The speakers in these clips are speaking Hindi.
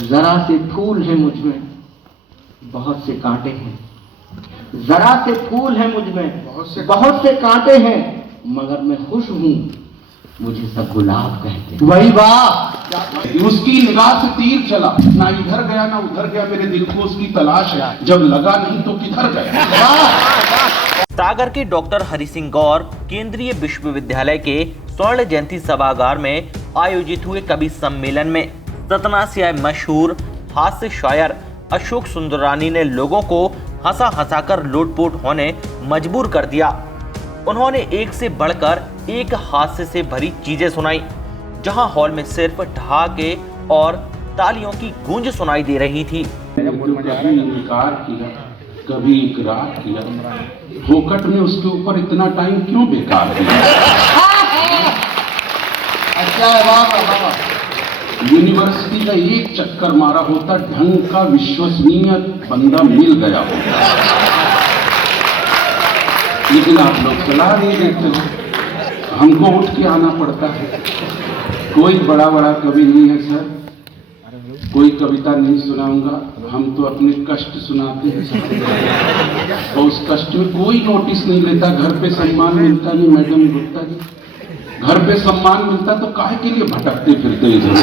जरा से फूल है मुझ में, बहुत से कांटे हैं। जरा से फूल है मुझ में, बहुत से कांटे हैं, मगर मैं खुश हूं, मुझे सब गुलाब कहते हैं। वही वाह, उसकी निगाह से तीर चला, ना इधर गया ना उधर गया, मेरे दिल को उसकी तलाश है, जब लगा नहीं तो किधर गया। सागर के डॉक्टर हरि सिंह गौर केंद्रीय विश्वविद्यालय के स्वर्ण जयंती सभागार में आयोजित हुए कवि सम्मेलन में सतना से आए मशहूर हास्य शायर अशोक सुंदरानी ने लोगों को हंसा हंसाकर लोटपोट होने मजबूर कर दिया। उन्होंने एक से बढ़कर एक हास्य से भरी चीजें सुनाई, जहां हॉल में सिर्फ ठहाके और तालियों की गूंज सुनाई दे रही थी। कभी इनकार किया, कभी इकरार किया, फोकट में उसके ऊपर इतना टाइम क्यों बेकार किया। अच्छा है, वाह। यूनिवर्सिटी का एक चक्कर मारा होता, ढंग का विश्वसनीय बंदा मिल गया होता, लेकिन आप लोग सलाह नहीं देते, हमको उठ के आना पड़ता है। कोई बड़ा कवि नहीं है सर, कोई कविता नहीं सुनाऊंगा, हम तो अपने कष्ट सुनाते हैं और उस कष्ट में कोई नोटिस नहीं लेता। घर पे सम्मान मिलता नहीं मैडम गुप्ता जी, घर पे सम्मान मिलता तो काहे के लिए भटकते फिरते इधर।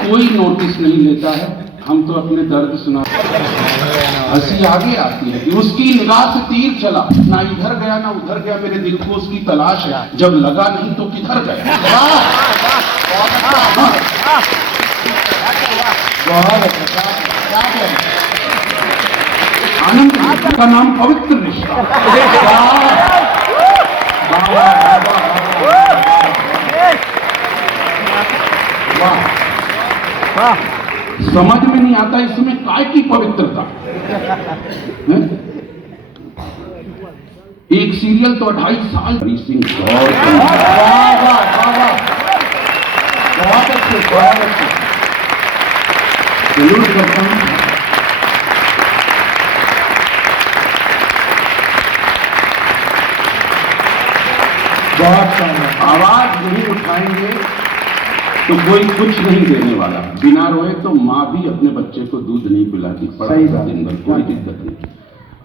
कोई नोटिस नहीं लेता है, हम तो अपने दर्द सुनाते। हंसी आगे आती है कि उसकी निगाह से तीर चला, ना इधर गया ना उधर गया, मेरे दिल को उसकी तलाश है, जब लगा नहीं तो किधर गया। आनंद का नाम पवित्र रिश्ता। समझ में नहीं आता इसमें काय की पवित्रता। एक सीरियल तो 2.5 साल हरि सिंह गौर, बहुत अच्छे सैल्यूट करता हूं। आवाज नहीं उठाएंगे तो कोई कुछ नहीं देने वाला। बिना रोए तो माँ भी अपने बच्चे को दूध नहीं पिलाती, सही बात। दिन भर कोई दिक्कत नहीं।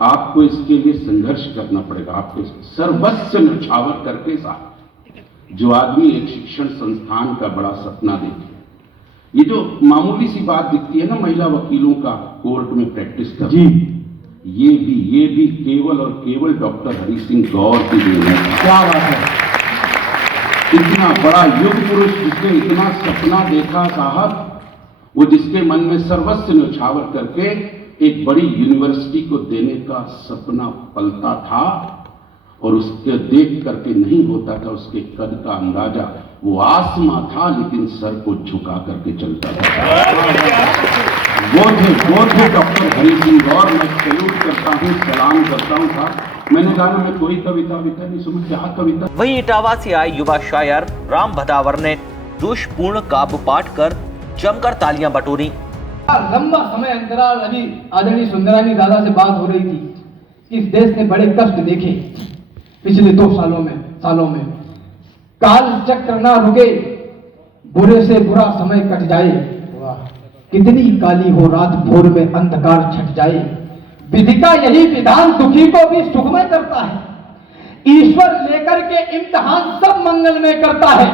आपको इसके लिए संघर्ष करना पड़ेगा, आपको सर्वस्व न्यौछावर करके साथ। जो आदमी एक शिक्षण संस्थान का बड़ा सपना देखे, ये जो मामूली सी बात दिखती है ना महिला वकीलों का कोर्ट में प्रैक्टिस कर जी, ये भी केवल और केवल डॉक्टर हरि सिंह गौर की देन है। क्या बात है। इतना बड़ा युग पुरुष जिसने इतना सपना देखा साहब, वो जिसके मन में सर्वस्व न्यौछावर करके एक बड़ी यूनिवर्सिटी को देने का सपना पलता था, और उसके देख करके नहीं होता था उसके कद का अंदाजा। वो आसमां था लेकिन सर को झुका करके चलता था। वो थे डॉक्टर हरि सिंह गौर। मैं सैल्यूट करता हूँ, सलाम करता हूँ साहब। मैंने कहा मैं कोई कविता नहीं सुनी, क्या कविता। वहीं इटावा से आए युवा शायर राम भदावर ने जोशपूर्ण काव्य पाठ कर जमकर तालियां बटोरी। लंबा समय अंतराल अभी आदरणीय सुंदरानी दादा से बात हो रही थी। इस देश ने बड़े कष्ट देखे पिछले 2 सालों में। काल चक्र ना रुके, बुरे से बुरा समय कट जाए, कितनी काली हो रात भोर में अंधकार छट जाए। विधि का यही विधान दुखी को भी सुखमय करता है। ईश्वर लेकर के इम्तिहान सब मंगलमय करता है।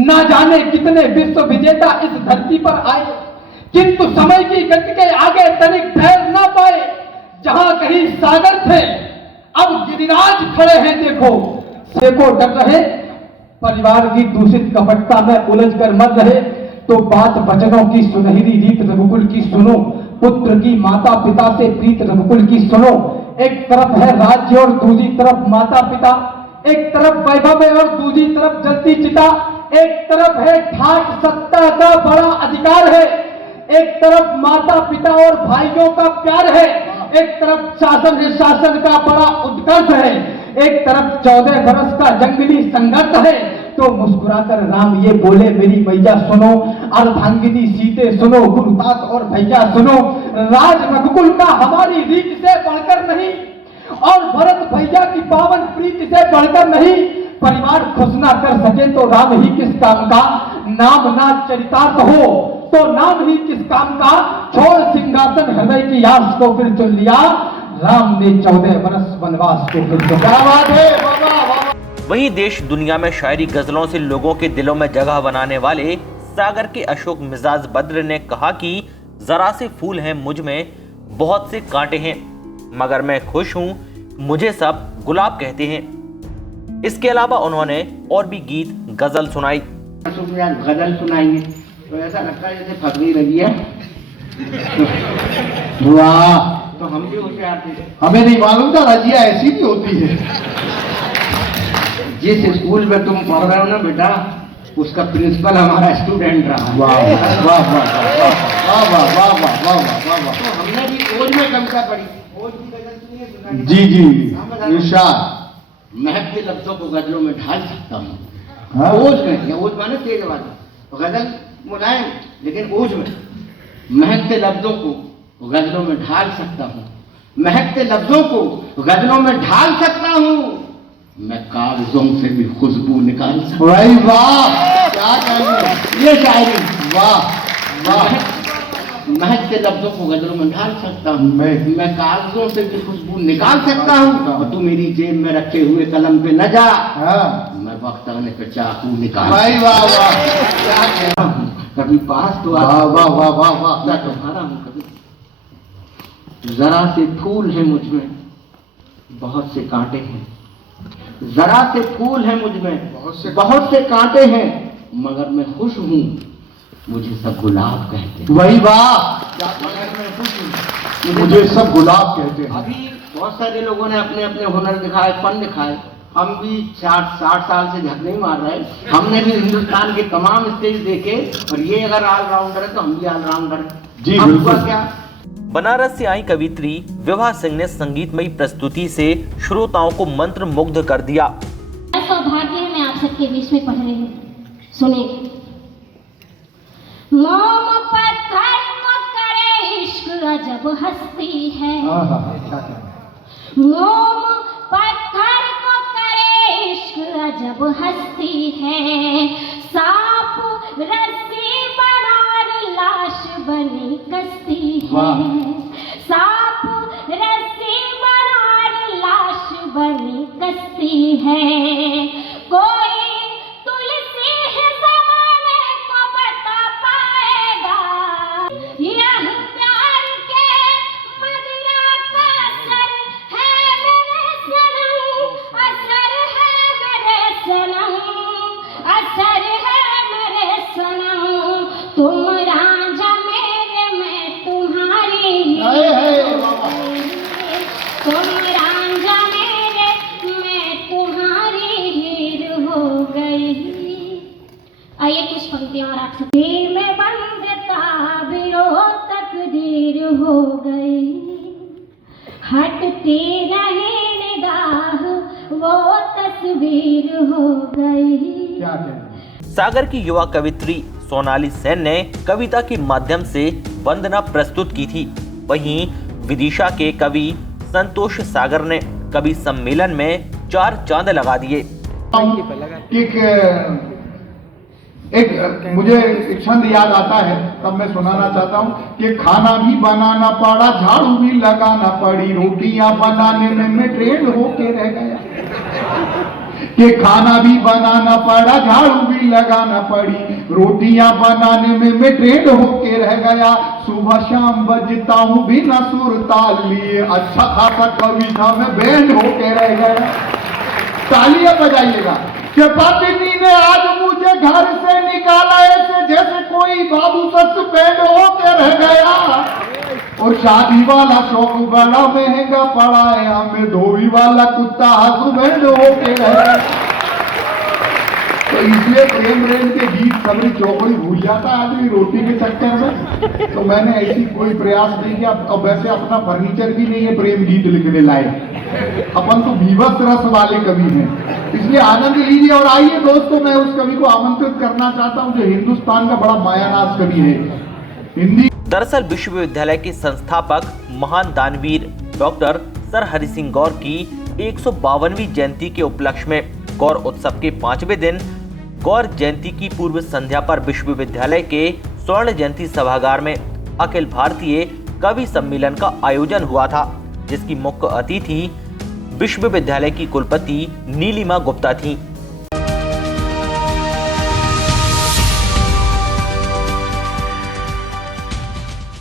ना जाने कितने विश्व विजेता इस धरती पर आए, किंतु समय की गति के आगे तनिक ठहर ना पाए। जहां कहीं सागर थे अब गिरिराज खड़े हैं, देखो डर रहे। परिवार की दूषित कपटता में उलझ कर मर रहे, तो बात वचनों की सुनहरी रीत रघुकुल की सुनो। पुत्र की माता पिता से प्रीत रघुकुल की सुनो। एक तरफ है राज्य और दूसरी तरफ माता पिता, एक तरफ वैभव है और दूसरी तरफ जलती चिता। एक तरफ है ठाट सत्ता का बड़ा अधिकार है, एक तरफ माता पिता और भाइयों का प्यार है, एक तरफ शासन है, शासन का बड़ा उत्कर्ष है, एक तरफ 14 बरस का जंगली संघर्ष है। तो मुस्कुराकर राम ये बोले मेरी मैया सुनो, अर्धांगिनी सीते सुनो, गुरुतात और भैया सुनो। राज रघुकुल का हमारी रीत से बढ़कर नहीं और भरत भैया की पावन प्रीति से बढ़कर नहीं, परिवार खुश ना कर सके तो राम ही किस काम का, नाम ना चरितार्थ हो तो नाम ही किस काम का, छोड़ सिंहासन हृदय की आस को फिर चुन लिया, राम ने 14 वर्ष वनवास को फिर चुन लिया। वहीं देश दुनिया में शायरी गजलों से लोगों के दिलों में जगह बनाने वाले सागर के अशोक मिजाज बद्र ने कहा कि जरा से फूल हैं मुझ में, बहुत से कांटे हैं, मगर मैं खुश हूं, मुझे सब गुलाब कहते हैं। इसके अलावा उन्होंने और भी गीत गजल सुनाई। गजल सुनाएंगे तो ऐसा लगता है जैसे फकरी लगी है। वाह, तो हम भी होशियार थे। हमें नहीं मालूम था रजिया ऐसी भी होती है। जिस स्कूल में तुम पढ़ रहे हो ना बेटा, उसका प्रिंसिपल हमारा स्टूडेंट रहा। वाह वाह वाह वाह वाह वाह वाह वाह वाह वाह। तो हमने भी ओज में कविता पढ़ी। ओज की गजल सुनी है, सुनाई? जी जी, इरशाद। महक के लफ्जों को गजलों में ढाल सकता हूँ। हाँ? ओज में, या ओज माने तेज आवाज, तो गजल मुलायम, लेकिन ओज में महकते लफ्जों को गजलों में ढाल सकता हूँ, महकते लफ्जों को गजलों में ढाल सकता हूँ, मैं कागजों से भी खुशबू निकाल सकता हूँ। भाई वाह, क्या कहना ये शायरी। वाह वाह। महकते लफ्जों को गजलों में ढाल सकता हूँ, मैं- मैं कागजों से भी खुशबू निकाल सकता हूँ, और तू मेरी जेब में रखे हुए कलम पे न जा, हाँ मैं वक्त आने पे चाकू निकाल भाई वाह वाह, क्या कहना। हूँ। कभी पास तो वाह वाह वाह वाह वाह, मैं तुम्हारा हूँ कभी। जरा से फूल है मुझ में, बहुत से कांटे हैं, जरा से फूल है मुझ में, बहुत से कांटे हैं, मगर मैं खुश हूँ, मुझे सब गुलाब कहते हैं। वही वाह, मगर मैं खुश हूँ, मुझे सब गुलाब कहते हैं। अभी बहुत सारे लोगों ने अपने अपने हुनर दिखाए, फन दिखाए। हम भी 60 साल से झक नहीं मार रहे। हमने भी हिंदुस्तान के तमाम स्टेज देखे, और ये अगर ऑलराउंडर है तो हम भी ऑलराउंडर हैं। जी, हम बिल्कुल। हुआ क्या? बनारस से आई कवित्री विभा सिंह ने संगीतमयी प्रस्तुति से श्रोताओं को मंत्र मुग्ध कर दिया। सौभाग्य है मैं आप सबके बीच में पढ़ रही हूँ, सुनिए। मोम पत्थर को करे इश्क अजब हस्ती है, हाँ हाँ हाँ, क्या कहना। मोम पत्थर को करे इश्क अजब हस्ती है, सांप रस्सी बना और लाश बनी कश्ती है, वाह। सांप रस्सी बना और लाश बनी कश्ती है, कोई तुलसी है ज़माने को बता पाएगा, यह प्यार के मदिरा का असर है मेरे सनम, असर है मेरे सनम, असर है मेरे सनम, तुम रांझा मेरे मैं तुम्हारी, हाय, हाय, वाह, वाह। तुम रांझा मेरे मैं तुम्हारी हीर हो गई। आइए कुछ पंक्तियां और आप सब। में बंदता बिरो तकदीर हो गई, हटती रही निगाह वो तस्वीर हो गई। क्या कहना। सागर की युवा कवित्री सोनाली सेन ने कविता के माध्यम से वंदना प्रस्तुत की थी। वहीं विदिशा के कवि संतोष सागर ने कवि सम्मेलन में 4 चांद लगा दिए। एक मुझे एक छंद याद आता है, तब मैं सुनाना चाहता हूँ कि खाना भी बनाना पड़ा, झाड़ू भी लगाना पड़ी, रोटियां बनाने में मैं ट्रेंड होके रह गया, कि खाना भी बनाना पड़ा, झाड़ू भी लगाना पड़ी, रोटियां बनाने में मैं ट्रेंड होके रह गया, सुबह शाम बजता हूँ बिना सुर ताल लिए, अच्छा खासा कविता में बैंड होके रह गया। तालियां बजाइएगा कि पत्नी ने आज मुझे घर से निकाला ऐसे जैसे कोई बाबू सस्पेंड होके रह गया, और शादी वाला शौक बड़ा महंगा पड़ा है, हमें धोबी वाला कुत्ता हस्बैंड होके रह गया। तो इसलिए प्रेम के गीत सबरी चौकड़ी भूल जाता है आदमी रोटी के चक्कर में। तो मैंने ऐसी कोई प्रयास नहीं किया। अब वैसे अपना फर्नीचर भी नहीं है प्रेम गीत लिखने लायक, अपन तो विवश रस वाले कवि हैं, इसलिए आनंद लीजिए। और आइए दोस्तों, मैं उस कवि को आमंत्रित करना चाहता हूं जो हिंदुस्तान का बड़ा मायानाश कवि है हिंदी। दरअसल विश्वविद्यालय के संस्थापक महान दानवीर डॉक्टर सर हरि सिंह गौर की 152वीं जयंती के उपलक्ष्य में गौर उत्सव के 5वें दिन गौर जयंती की पूर्व संध्या पर विश्वविद्यालय के स्वर्ण जयंती सभागार में अखिल भारतीय कवि सम्मेलन का आयोजन हुआ था, जिसकी मुख्य अतिथि विश्वविद्यालय की कुलपति नीलिमा गुप्ता थी।